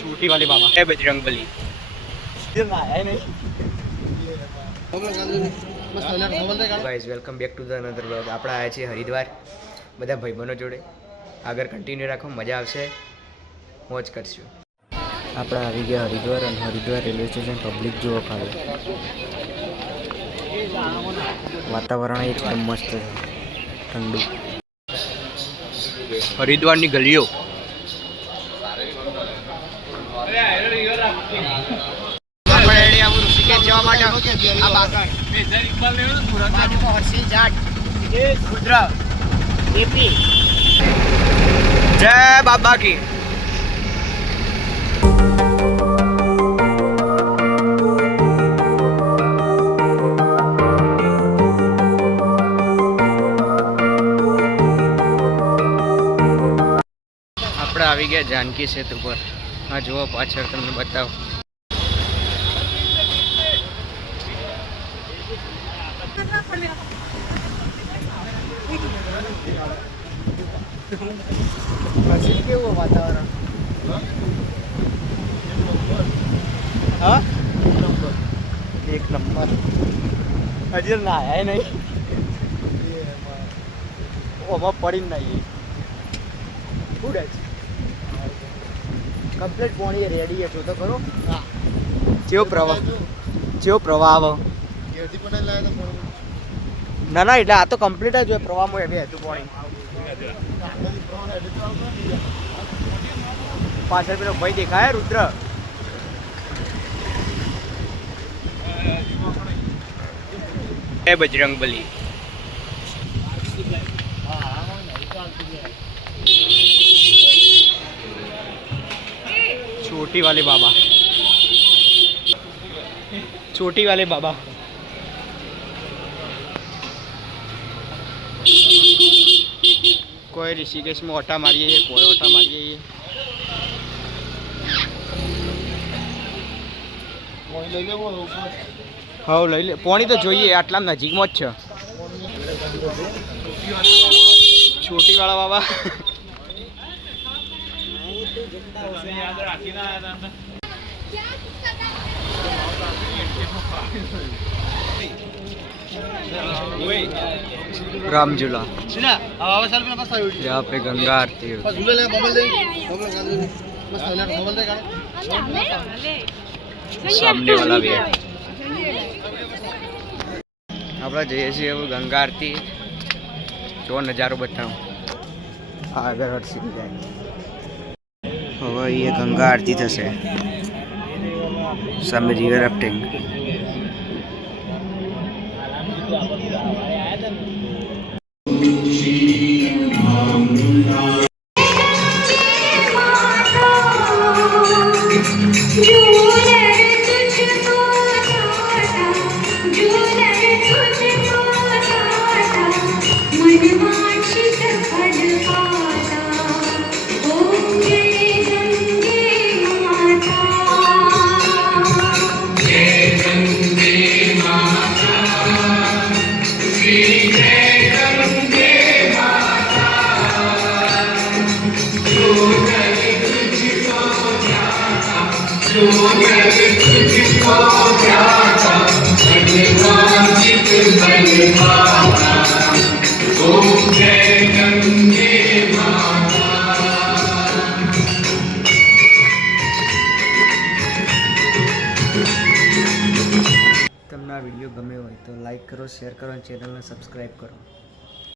छोटी वाले बाबा है Bajrang Bali. Guys welcome back to the another vlog. આપણે આવ્યા છીએ હરિદ્વાર બધા ભાઈબંધો જોડે। આગળ કન્ટિન્યુ રાખો, મજા આવશે, મોજ કરશું। આપણે આવી ગયા હરિદ્વાર અને હરિદ્વાર રેલવે સ્ટેશન પબ્લિક જુઓ ખાલી। વાતાવરણ એકદમ મસ્ત છે, ઠંડુ। હરિદ્વારની ગલીઓ ऋषिकेश जवा માટે આ બાગણ મેજર ઇકબાલ લેવાનો સુરત બાજુમાં હર્ષિલ જાટ રુદ્ર એપી જય બાબા કી। આપણે આવી ગયા જાનકી સેતુ પર। આ જુઓ પાછળ તમને બતાવો। કેવું વાતાવરણ? હા એક નંબર। હજી ના આયા નહીં, ઓમાં પડીને નહીં ફૂડ જ કમ્પ્લીટ પાણી રેડી છે તો ખરો। હા કેવો પ્રવાહ આવે? ના ના એટલે આ તો કમ્પ્લીટ જ હોય, પ્રવાહમાં એવી હતું પાણી। પાછળ પેલો ભાઈ દેખાય રુદ્ર, બજરંગ બલી। छोटी वाले बाबा, छोटी वाले बाबा। कोई ऋषिकेश में ओटा मारिए, कोई ओटा मारिए। हाँ लई ले, पानी तो જોઈએ આટલા નજીકમાં જ છે। छोटी वाला बाबा राम झूला। यहाँ पे गंगा आरती है। सामने वाला भी है। આપણે જઈએ છીએ ગંગા આરતી। જો નજારો બતાવું, આગળ હર્ષિલ જાય। હવે એ ગંગા આરતી થશે, સામે રિવર રાફ્ટિંગ। તમને આ વિડીયો ગમે હોય તો લાઈક કરો, શેર કરો અને ચેનલને સબસ્ક્રાઈબ કરો।